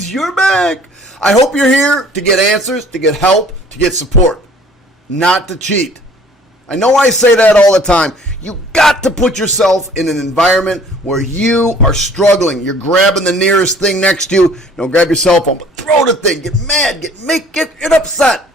kids, you're back. I hope you're here to get answers, to get help, to get support, not to cheat. I know I say that all the time. You got to put yourself in an environment where you are struggling. You're grabbing the nearest thing next to you. Don't grab your cell phone, but throw the thing. Get mad. Get upset.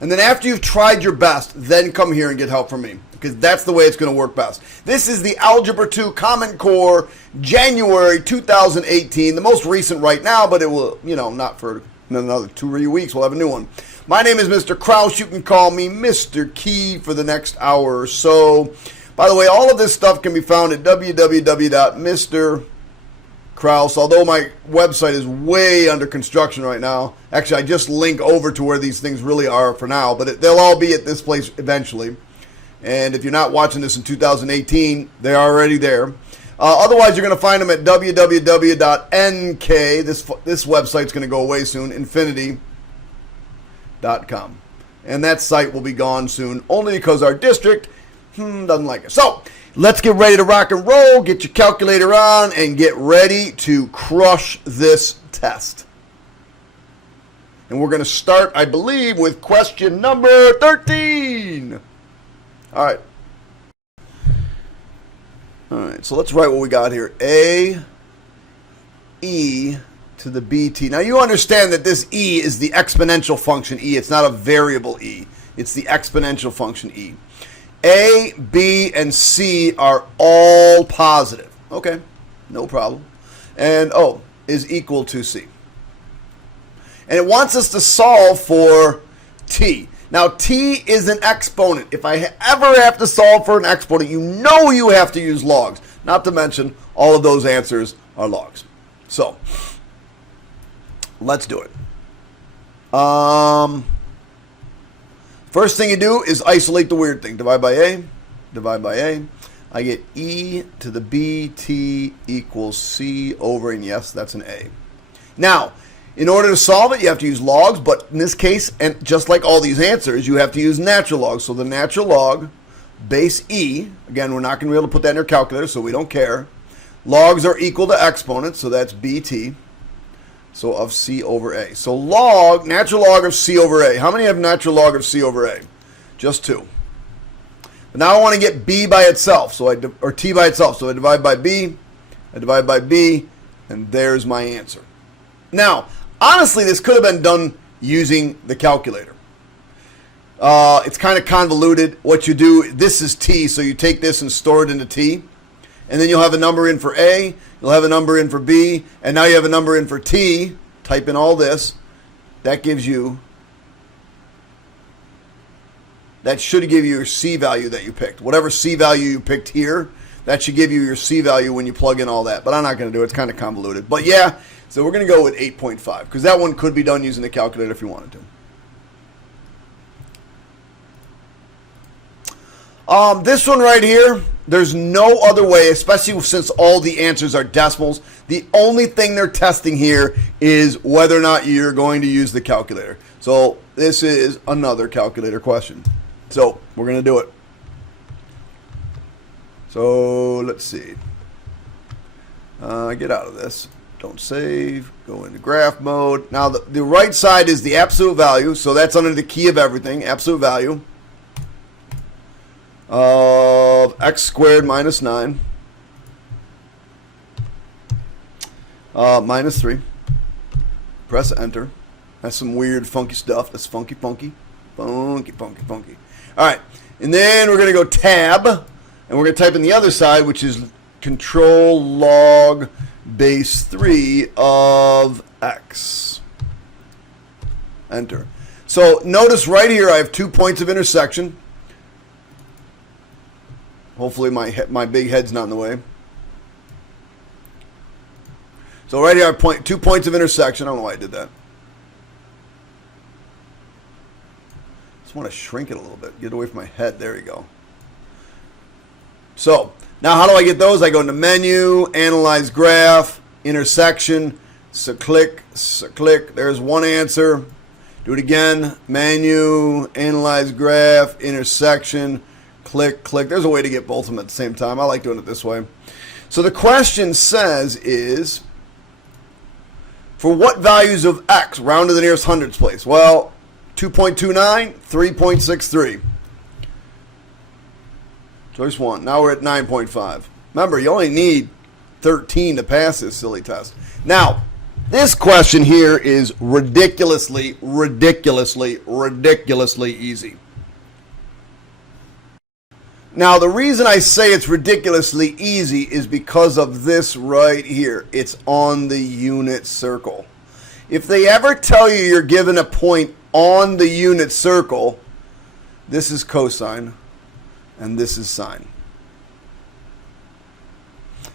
And then after you've tried your best, then come here and get help from me, because that's the way it's going to work best. This is the Algebra 2 Common Core, January 2018, the most recent right now, but it will, not for another 2 or 3 weeks. We'll have a new one. My name is Mr. Krause. You can call me Mr. Key for the next hour or so. By the way, all of this stuff can be found at www.Mr. Krause, although my website is way under construction right now. Actually, I just link over to where these things really are for now, but they'll all be at this place eventually. And if you're not watching this in 2018, they're already there. Otherwise, you're going to find them at www.nk. This website's going to go away soon, infinity.com. And that site will be gone soon, only because our district doesn't like it. So, let's get ready to rock and roll. Get your calculator on and get ready to crush this test. And we're going to start, I believe, with question number 13. All right. All right, so let's write what we got here. A, E to the BT. Now, you understand that this E is the exponential function E. It's not a variable E. It's the exponential function E. A, B, and C are all positive. Okay, no problem. And O is equal to C. And it wants us to solve for T. Now, T is an exponent. If I ever have to solve for an exponent, you know you have to use logs. Not to mention, all of those answers are logs. So, let's do it. First thing you do is isolate the weird thing. Divide by A. Divide by A. I get E to the BT equals C over, and yes, that's an A. Now, in order to solve it, you have to use logs, but in this case, and just like all these answers, you have to use natural logs. So the natural log, base E, again, we're not going to be able to put that in your calculator, so we don't care. Logs are equal to exponents, so that's BT, so of C over A. So natural log of C over A. How many have natural log of C over A? Just 2. But now I want to get B by itself, or T by itself. So I divide by B, and there's my answer. Now, honestly, this could have been done using the calculator. It's kind of convoluted. What you do, this is T, so you take this and store it into T. And then you'll have a number in for A, you'll have a number in for B, and now you have a number in for T. Type in all this. That gives you, that should give you your C value that you picked. Whatever C value you picked here, that should give you your C value when you plug in all that. But I'm not going to do it. It's kind of convoluted. But yeah, so we're going to go with 8.5 because that one could be done using the calculator if you wanted to. This one right here, there's no other way, especially since all the answers are decimals. The only thing they're testing here is whether or not you're going to use the calculator. So this is another calculator question. So we're going to do it. So let's see. Get out of this. Don't save. Go into graph mode. Now the right side is the absolute value. So that's under the key of everything. Absolute value of x squared minus 9 minus 3. Press enter. That's some weird funky stuff. That's funky. All right. And then we're going to go tab. And we're going to type in the other side, which is control log base 3 of x. Enter. So notice right here I have 2 points of intersection. Hopefully my big head's not in the way. So right here I have 2 points of intersection. I don't know why I did that. Just want to shrink it a little bit. Get away from my head. There you go. So now how do I get those? I go into menu, analyze graph, intersection, so click. There's one answer. Do it again. Menu, analyze graph, intersection, click. There's a way to get both of them at the same time. I like doing it this way. So the question says is For what values of x? Round to the nearest hundredths place. Well, 2.29, 3.63. Choice 1. Now we're at 9.5. Remember, you only need 13 to pass this silly test. Now, this question here is ridiculously easy. Now, the reason I say it's ridiculously easy is because of this right here. It's on the unit circle. If they ever tell you you're given a point on the unit circle, this is cosine and this is sine.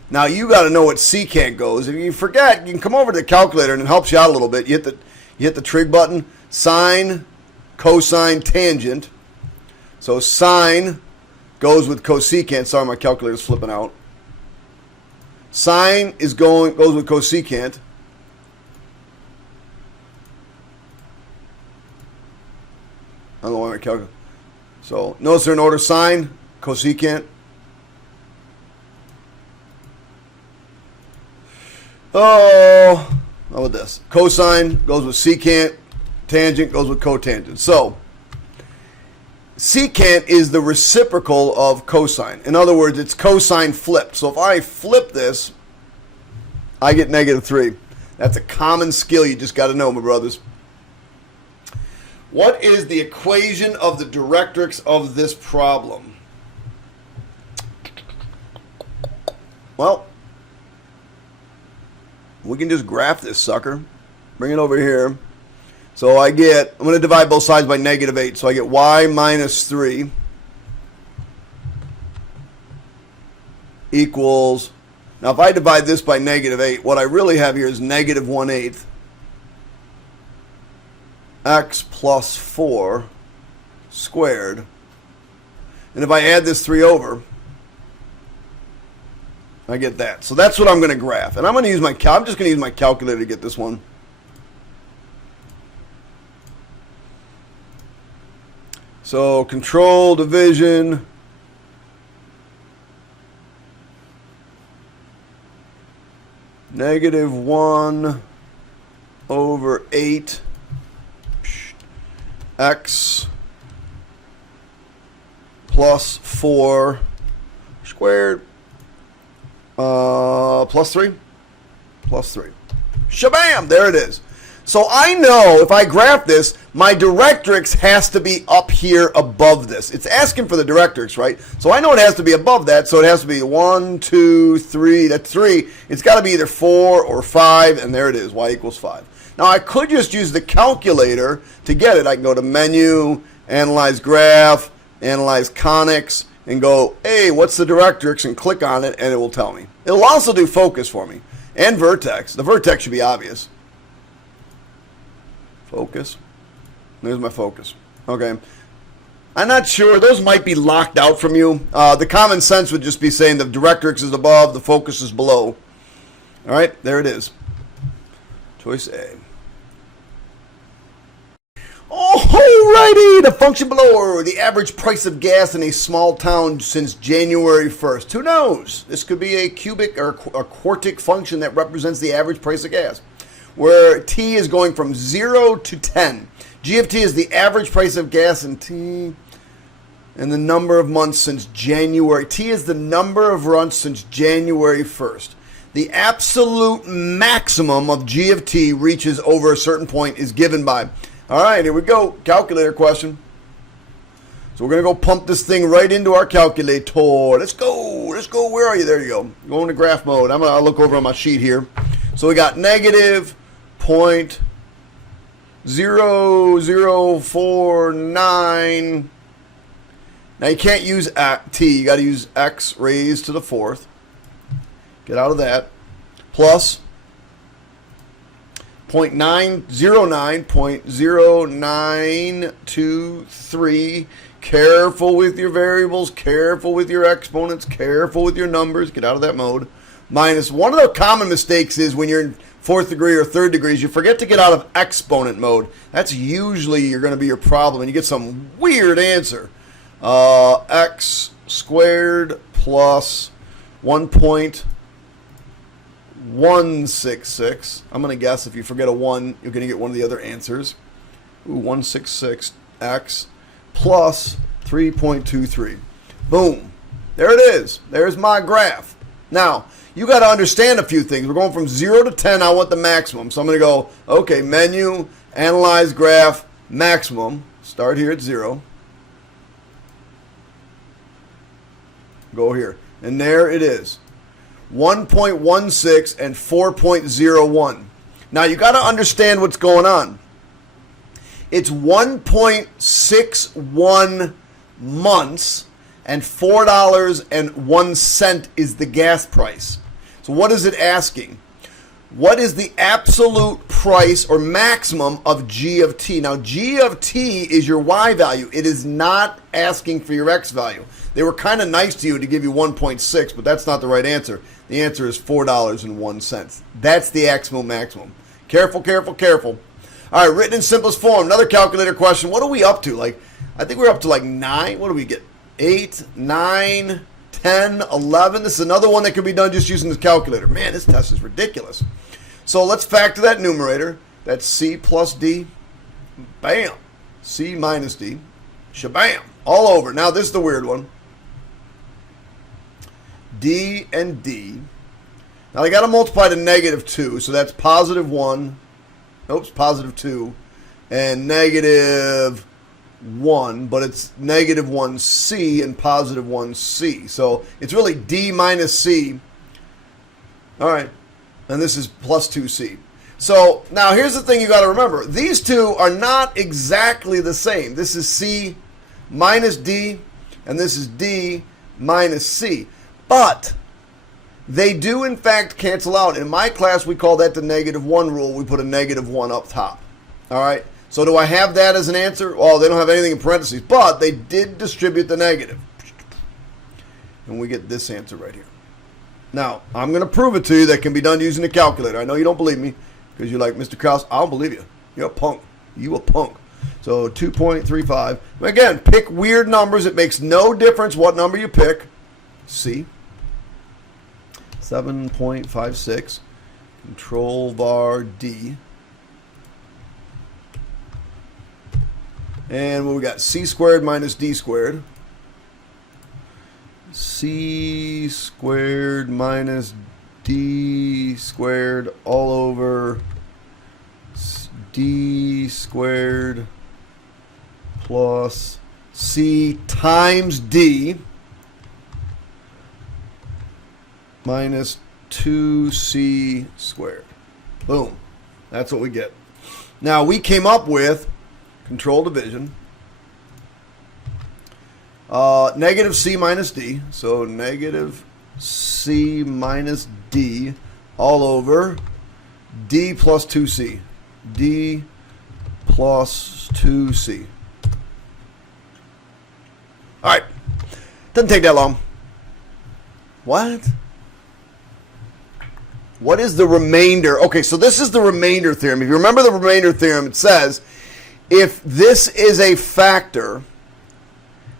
Now, you got to know what secant goes. If you forget, you can come over to the calculator and it helps you out a little bit. You hit the trig button, sine, cosine, tangent. So sine goes with cosecant. Sorry, my calculator's flipping out. Sine goes with cosecant. I don't know why my calculator. So notice they're in order: sine, cosecant. Oh, how about this? Cosine goes with secant, tangent goes with cotangent. So secant is the reciprocal of cosine. In other words, it's cosine flipped. So if I flip this, I get -3. That's a common skill you just got to know, my brothers. What is the equation of the directrix of this problem? Well, we can just graph this sucker. Bring it over here. So I'm going to divide both sides by -8. So I get y minus 3 equals, now if I divide this by -8, what I really have here is -1/8 x plus 4 squared. And if I add this 3 over, I get that. So that's what I'm going to graph. And I'm just going to use my calculator to get this one. So control division. -1/8 x plus 4 squared. Plus 3. Shabam! There it is. So I know if I graph this, my directrix has to be up here above this. It's asking for the directrix, right? So I know it has to be above that, so it has to be 1, 2, 3. That's 3. It's got to be either 4 or 5, and there it is, y equals 5. Now I could just use the calculator to get it. I can go to Menu, Analyze Graph, Analyze Conics, and go, hey, what's the directrix, and click on it, and it will tell me. It'll also do focus for me, and vertex. The vertex should be obvious. Focus. There's my focus. Okay. I'm not sure. Those might be locked out from you. The common sense would just be saying the directrix is above, the focus is below. All right, there it is. Choice A. Alrighty, the function below, or the average price of gas in a small town since January 1st. Who knows? This could be a cubic or a quartic function that represents the average price of gas, where t is going from 0 to 10. G of t is the average price of gas in t, and the number of months since January. T is the number of months since January 1st. The absolute maximum of G of t reaches over a certain point is given by. All right, here we go. Calculator question. So we're going to go pump this thing right into our calculator. Let's go. Let's go. Where are you? There you go. Go into graph mode. I'll look over on my sheet here. So we got -0.0049. Now you can't use t. You got to use x raised to the 4th. Get out of that. Plus 0.0923. Careful with your variables. Careful with your exponents. Careful with your numbers. Get out of that mode. Minus, one of the common mistakes is when you're in 4th degree or 3rd degrees, you forget to get out of exponent mode. That's usually going to be your problem, and you get some weird answer. X squared plus 1.1 166. I'm going to guess if you forget a 1, you're going to get one of the other answers. Ooh, 166x plus 3.23. Boom. There it is. There's my graph. Now, you got to understand a few things. We're going from 0 to 10. I want the maximum. So I'm going to go, okay, menu, analyze graph, maximum. Start here at 0. Go here. And there it is. 1.16 and 4.01. Now, you got to understand what's going on. It's 1.61 months and $4.01 is the gas price. So what is it asking? What is the absolute price or maximum of g of t? Now, g of t is your y value. It is not asking for your x value. They were kind of nice to you to give you 1.6, but that's not the right answer. The answer is $4.01. That's the maximum. Careful, careful, careful. All right, written in simplest form. Another calculator question. What are we up to? Like, I think we're up to like 9. What do we get? 8, 9, 10, 11. This is another one that can be done just using this calculator. Man, this test is ridiculous. So let's factor that numerator. That's c plus d. Bam. C minus d. Shabam. All over. Now, this is the weird one. D and d. Now, I got to multiply to negative 2. So that's positive 1. Oops, positive 2. And negative 1. But it's negative 1c and positive 1c. So it's really d minus c. All right. And this is plus 2c. So now here's the thing you got to remember. These two are not exactly the same. This is c minus d, and this is d minus c. But they do, in fact, cancel out. In my class, we call that the negative 1 rule. We put a negative 1 up top. All right? So do I have that as an answer? Well, they don't have anything in parentheses, but they did distribute the negative. And we get this answer right here. Now, I'm going to prove it to you that can be done using a calculator. I know you don't believe me because you're like, Mr. Krause, I don't believe you. You're a punk. You a punk. So 2.35. Again, pick weird numbers. It makes no difference what number you pick. C. 7.56. Control var D. And what we got? C squared minus D squared. C squared minus D squared all over D squared plus C times D minus 2C squared. Boom. That's what we get. Now, we came up with control division. Negative C minus D. So negative C minus D all over D plus 2C. D plus 2C. All right. Doesn't take that long. What? What is the remainder? Okay, so this is the remainder theorem. If you remember the remainder theorem, it says if this is a factor,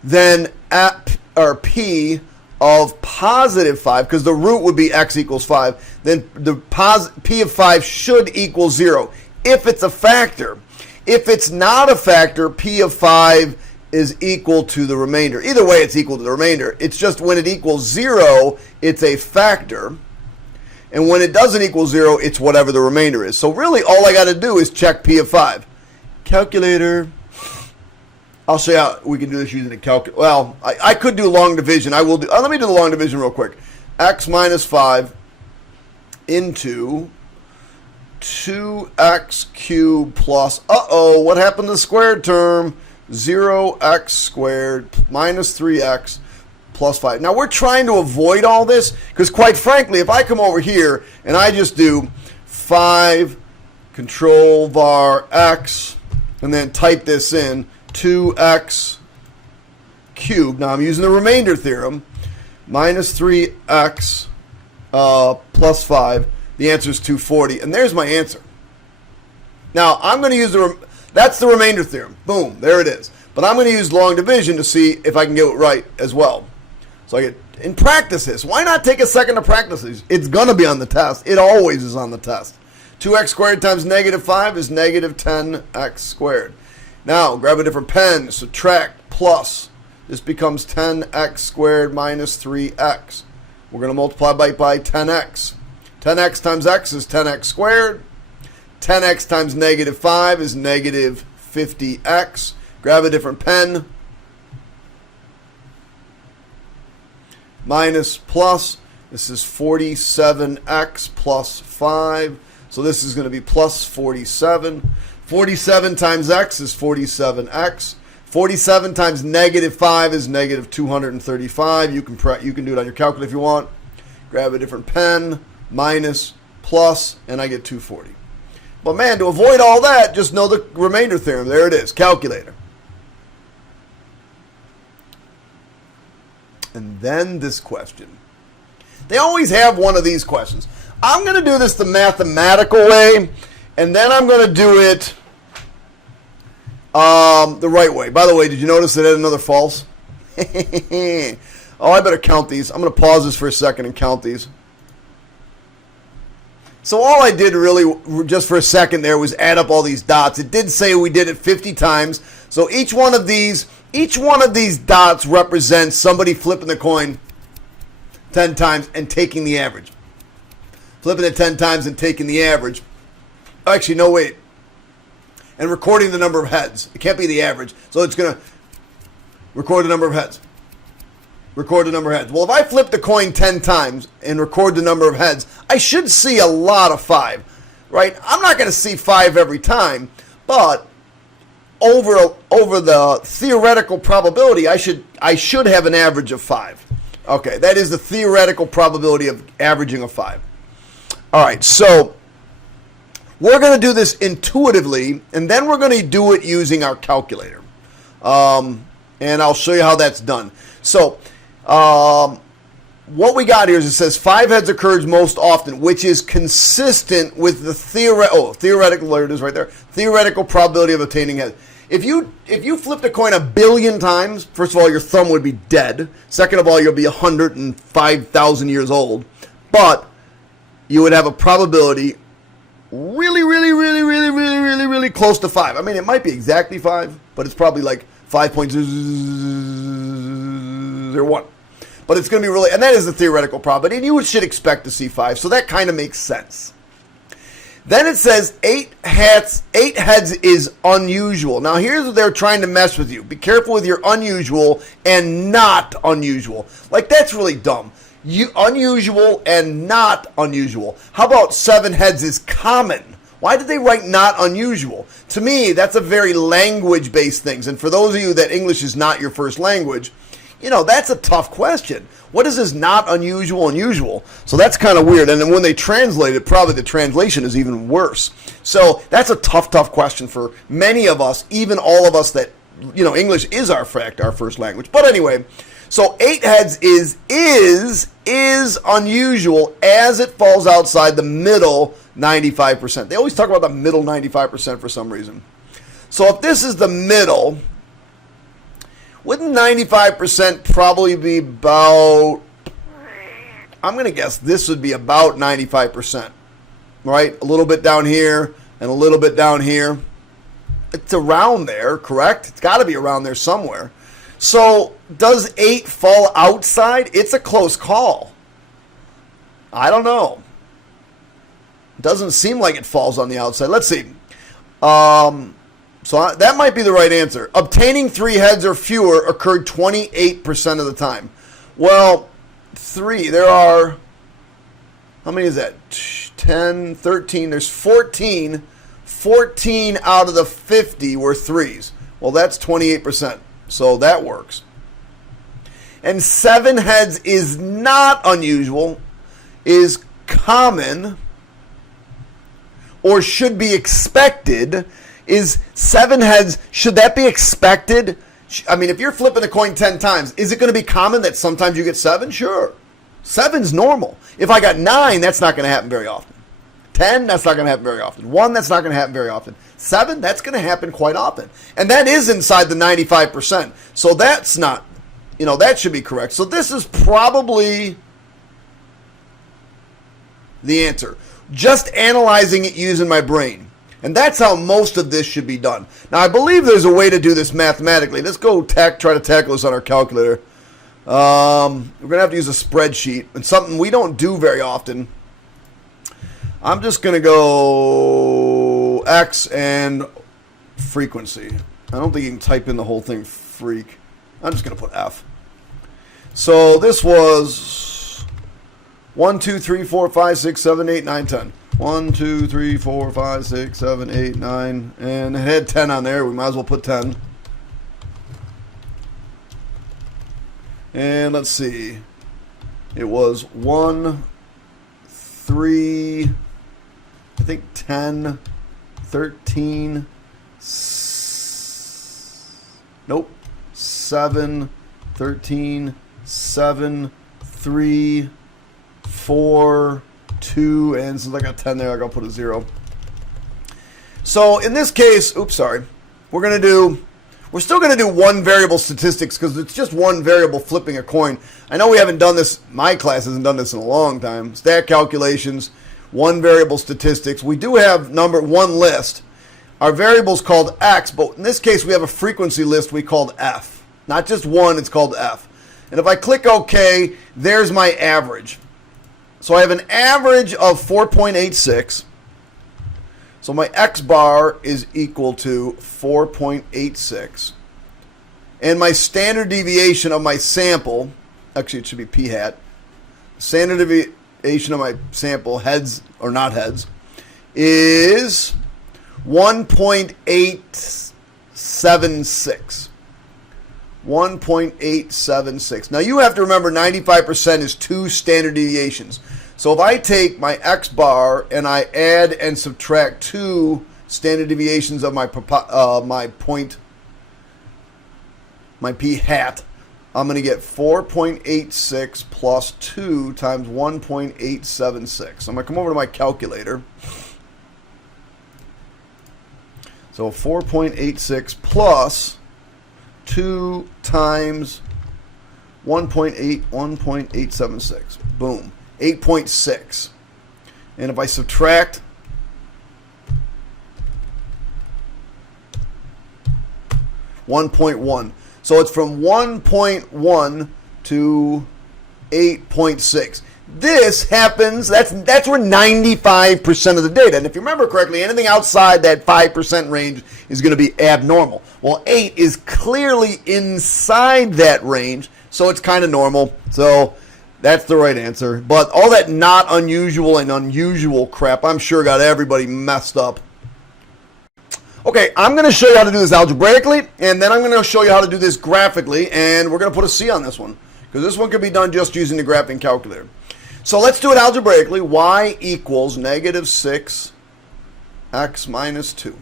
then P of positive 5, because the root would be x equals 5, then the P of 5 should equal 0 if it's a factor. If it's not a factor, P of 5 is equal to the remainder. Either way, it's equal to the remainder. It's just when it equals 0, it's a factor. And when it doesn't equal 0, it's whatever the remainder is. So really, all I got to do is check P of 5. Calculator. I'll show you how we can do this using a calculator. Well, I could do long division. I will do. Let me do the long division real quick. X minus 5 into 2x cubed plus, what happened to the squared term? 0x squared minus 3x plus 5. Now, we're trying to avoid all this because, quite frankly, if I come over here and I just do 5 control var x and then type this in, 2x cubed. Now, I'm using the remainder theorem. Minus 3x plus 5. The answer is 240. And there's my answer. Now, I'm going to use that's the remainder theorem. Boom. There it is. But I'm going to use long division to see if I can get it right as well. So I get, and practice this. Why not take a second to practice this? It's going to be on the test. It always is on the test. 2x squared times negative 5 is negative 10x squared. Now, grab a different pen, subtract, plus. This becomes 10x squared minus 3x. We're going to multiply by 10x. 10x times x is 10x squared. 10x times negative 5 is negative 50x. Grab a different pen. Minus plus. This is 47x plus 5. So this is going to be plus 47. 47 times x is 47x. 47 times negative 5 is negative 235. You can do it on your calculator if you want. Grab a different pen. Minus, plus, and I get 240. But man, to avoid all that, just know the remainder theorem. There it is, calculator. And then this question. They always have one of these questions. I'm going to do this the mathematical way, and then I'm going to do it the right way. By the way, did you notice it had another false? Oh, I better count these. I'm going to pause this for a second and count these. So all I did really, just for a second there, was add up all these dots. It did say we did it 50 times. So each one of these dots represents somebody flipping the coin 10 times and taking the average. Flipping it 10 times and taking the average. Actually, no, wait. And recording the number of heads. It can't be the average. So it's going to record the number of heads. Record the number of heads. Well, if I flip the coin 10 times and record the number of heads, I should see a lot of 5, right? I'm not going to see 5 every time, but over the theoretical probability, I should have an average of 5. Okay, that is the theoretical probability of averaging a 5. All right, so we're going to do this intuitively, and then we're going to do it using our calculator. And I'll show you how that's done. So what we got here is it says 5 heads occurs most often, which is consistent with the theoretical, there it is right there, theoretical probability of obtaining heads. If you flipped a coin 1 billion times, first of all, your thumb would be dead. Second of all, you'll be 105,000 years old. But you would have a probability really close to 5. I mean, it might be exactly 5, but it's probably like 5.001. But it's going to be really, and that is the theoretical probability, and you should expect to see 5, so that kind of makes sense. Then it says 8 heads is unusual. Now here's what they're trying to mess with you. Be careful with your unusual and not unusual. Like, that's really dumb. Unusual and not unusual. How about 7 heads is common? Why did they write not unusual? To me, that's a very language-based thing. And for those of you that English is not your first language, you know, that's a tough question. What is this not unusual, unusual? So that's kind of weird. And then when they translate it, probably the translation is even worse. So that's a tough question for many of us, even all of us that, you know, English is our first language. But anyway, so 8 heads is unusual as it falls outside the middle 95%. They always talk about the middle 95% for some reason. So if this is the middle, wouldn't 95% probably be about, I'm going to guess this would be about 95%, right? A little bit down here and a little bit down here. It's around there, correct? It's got to be around there somewhere. So does 8 fall outside? It's a close call. I don't know. It doesn't seem like it falls on the outside. Let's see. So that might be the right answer. Obtaining 3 heads or fewer occurred 28% of the time. Well, 3, there are, how many is that? 10, 13, there's 14. 14 out of the 50 were 3s. Well, that's 28%. So that works. And 7 heads is not unusual, is common, or should be expected. Is 7 heads, should that be expected? I mean, if you're flipping a coin 10 times, is it going to be common that sometimes you get 7? Sure. 7's normal. If I got 9, that's not going to happen very often. 10, that's not going to happen very often. 1, that's not going to happen very often. 7, that's going to happen quite often. And that is inside the 95%. So that's not that should be correct. So this is probably the answer. Just analyzing it using my brain. And that's how most of this should be done. Now, I believe there's a way to do this mathematically. Let's go try to tackle this on our calculator. We're going to have to use a spreadsheet. And something we don't do very often. I'm just going to go X and frequency. I don't think you can type in the whole thing freak. I'm just going to put F. So this was 1, 2, 3, 4, 5, 6, 7, 8, 9, 10. 1, 2, 3, 4, 5, 6, 7, 8, 9. And it had 10 on there. We might as well put 10. And let's see. It was 1, 3, I think 10, 13, nope, 7, 13, 7, 3, 4, 2, and since I got 10 there, I'll put a 0. So in this case, oops, sorry, we're still going to do one variable statistics because it's just one variable flipping a coin. I know we haven't done this, my class hasn't done this in a long time. Stat calculations, one variable statistics. We do have one list. Our variable's called X, but in this case we have a frequency list we called F. Not just one, it's called F. And if I click OK, there's my average. So I have an average of 4.86. So my X bar is equal to 4.86. And my standard deviation of my sample, actually it should be p hat, standard deviation of my sample, heads or not heads, is 1.876. 1.876. Now you have to remember 95% is 2 standard deviations. So if I take my X bar and I add and subtract 2 standard deviations of my p hat, I'm going to get 4.86 plus 2 times 1.876. I'm going to come over to my calculator. So 4.86 plus 2 times 1.876. Boom. 8.6. And if I subtract 1.1. So it's from 1.1 to 8.6. This happens, that's where 95% of the data, and if you remember correctly, anything outside that 5% range is going to be abnormal. Well, 8 is clearly inside that range, so it's kind of normal. So that's the right answer. But all that not unusual and unusual crap, I'm sure got everybody messed up. Okay, I'm going to show you how to do this algebraically, and then I'm going to show you how to do this graphically, and we're going to put a C on this one, because this one can be done just using the graphing calculator. So let's do it algebraically. Y equals negative 6x minus 2.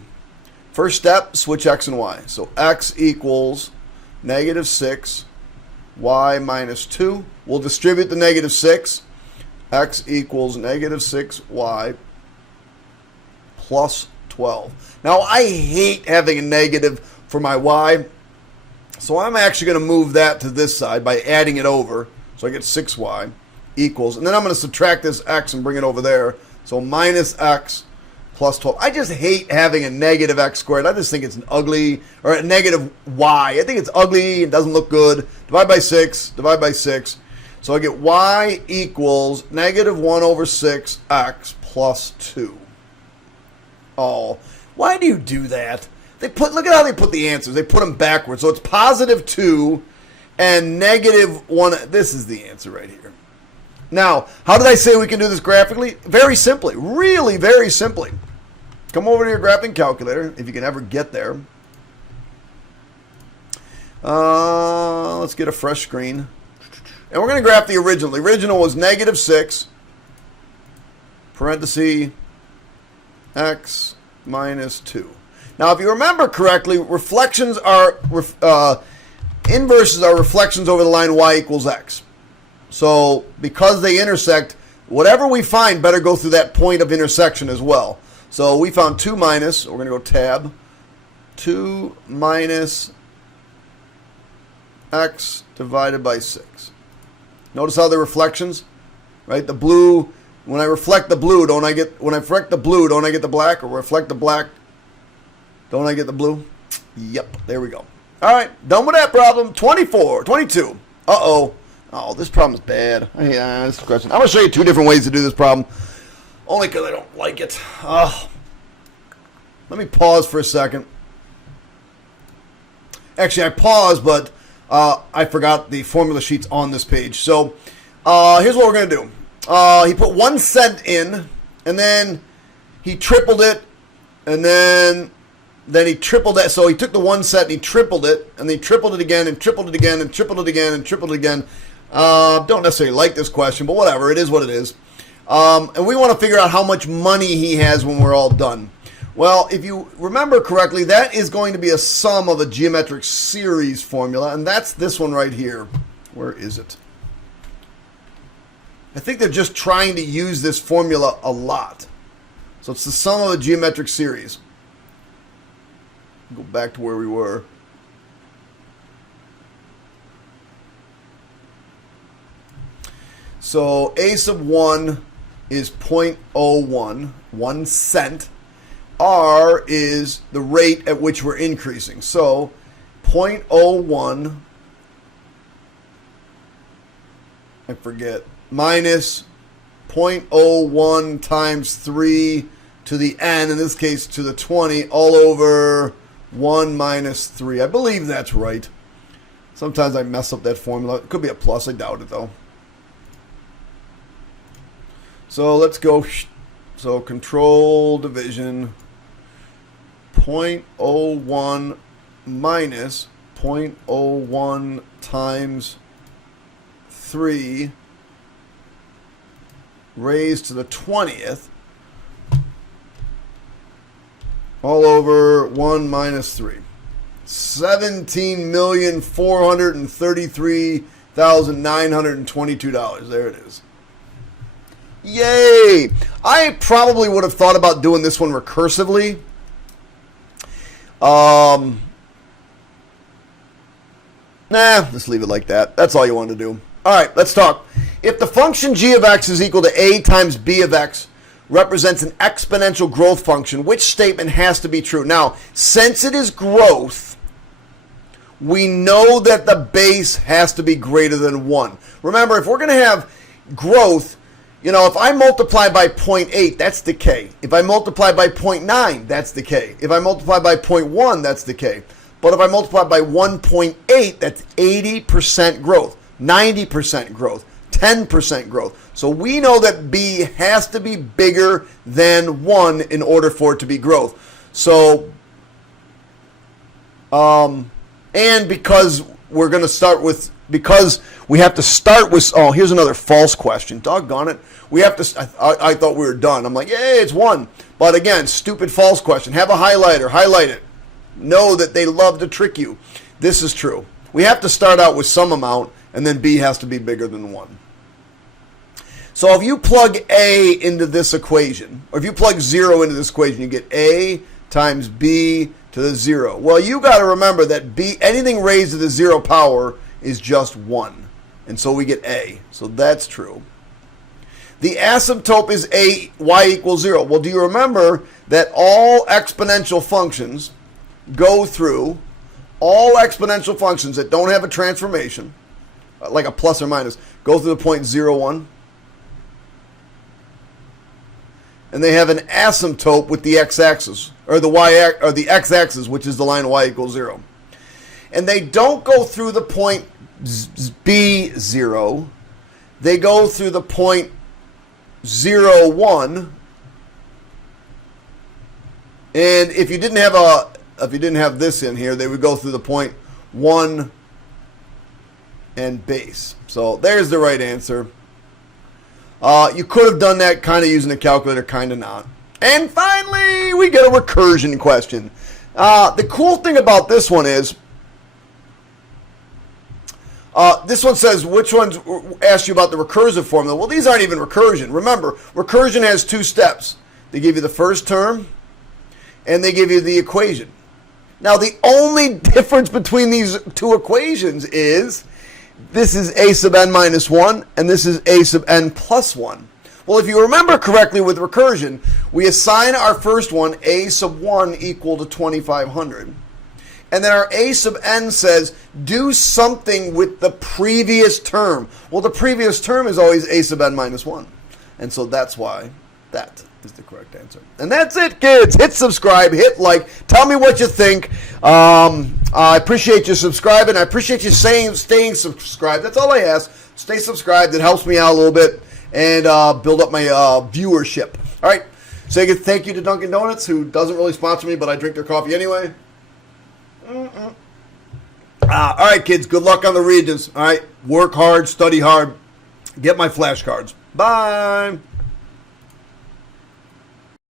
First step, switch x and y. So x equals negative 6 y minus 2. We'll distribute the negative 6. X equals negative 6y plus 12. Now, I hate having a negative for my y, so I'm actually going to move that to this side by adding it over. So I get 6y equals, and then I'm going to subtract this x and bring it over there. So minus x plus 12. I just hate having a negative x squared. I just think it's an ugly, or a negative y. I think it's ugly. It doesn't look good. Divide by 6. Divide by 6. So I get y equals negative 1 over 6x plus 2. Oh, why do you do that? Look at how they put the answers. They put them backwards. So it's positive 2 and negative 1. This is the answer right here. Now, how did I say we can do this graphically? Very simply. Really, very simply. Come over to your graphing calculator, if you can ever get there. Let's get a fresh screen. And we're going to graph the original. The original was negative 6, parenthesis, x minus 2. Now, if you remember correctly, reflections are, inverses are reflections over the line y equals x. So, because they intersect, whatever we find better go through that point of intersection as well. So, we found 2 minus, we're going to go tab, 2 minus x divided by 6. Notice how the reflections, right? The blue, when I reflect the blue, don't I get the black? Or reflect the black, don't I get the blue? Yep, there we go. All right, done with that problem. 22. Uh-oh. Oh, this problem is bad. I hate this question. I'm going to show you 2 different ways to do this problem, only because I don't like it. Let me pause for a second. Actually, I paused, but I forgot the formula sheets on this page. So here's what we're going to do. He put 1 cent in, and then he tripled it, and then he tripled it. So he took the 1 cent and he tripled it, and then he tripled it again, and tripled it again, and tripled it again, and tripled it again. Don't necessarily like this question, but whatever. It is what it is. And we want to figure out how much money he has when we're all done. Well, if you remember correctly, that is going to be a sum of a geometric series formula, and that's this one right here. Where is it? I think they're just trying to use this formula a lot. So it's the sum of a geometric series. Go back to where we were. So a sub 1 is 0.01, 1 cent. R is the rate at which we're increasing. So 0.01, I forget, minus 0.01 times 3 to the n, in this case to the 20, all over 1 minus 3. I believe that's right. Sometimes I mess up that formula. It could be a plus. I doubt it, though. So let's go. So control division. 0.01 minus 0.01 times 3 raised to the 20th all over 1 minus 3. $17,433,922. There it is. Yay! I probably would have thought about doing this one recursively. Just leave it like that. That's all you want to do. All right, let's talk. If the function g of x is equal to a times b of x represents an exponential growth function, which statement has to be true? Now, since it is growth, we know that the base has to be greater than 1. Remember, if we're going to have growth, you know, if I multiply by 0.8, that's decay. If I multiply by 0.9, that's decay. If I multiply by 0.1, that's decay. But if I multiply by 1.8, that's 80% growth, 90% growth, 10% growth. So we know that b has to be bigger than 1 in order for it to be growth. So, and because we're going to start with, because we have to start with, oh, here's another false question. Doggone it. We have to, I thought we were done. I'm like, yay, it's 1. But again, stupid false question. Have a highlighter. Highlight it. Know that they love to trick you. This is true. We have to start out with some amount, and then b has to be bigger than 1. So if you plug a into this equation, or if you plug 0 into this equation, you get a times b to the 0. Well, you got to remember that b, anything raised to the 0 power is just 1. And so we get a. So that's true. The asymptote is a y equals 0. Well, do you remember that all exponential functions go through, all exponential functions that don't have a transformation, like a plus or minus, go through the point 0,1. And they have an asymptote with the x-axis, or the x-axis, which is the line y equals 0. And they don't go through the point b0. They go through the point 0,1. And if you didn't have this in here, they would go through the point 1 and base. So there's the right answer. You could have done that kind of using a calculator, kind of not. And finally, we get a recursion question. The cool thing about this one is, this one says, which ones ask you about the recursive formula? Well, these aren't even recursion. Remember, recursion has 2 steps. They give you the first term, and they give you the equation. Now, the only difference between these two equations is this is a sub n minus 1, and this is a sub n plus 1. Well, if you remember correctly with recursion, we assign our first one a sub 1 equal to 2500. And then our a sub n says, do something with the previous term. Well, the previous term is always a sub n minus 1. And so that's why that is the correct answer. And that's it, kids. Hit subscribe, hit like, tell me what you think. I appreciate you subscribing. I appreciate you staying subscribed. That's all I ask. Stay subscribed. It helps me out a little bit and build up my viewership. All right. Say a thank you to Dunkin' Donuts, who doesn't really sponsor me, but I drink their coffee anyway. All right, kids. Good luck on the Regents. All right. Work hard. Study hard. Get my flashcards. Bye.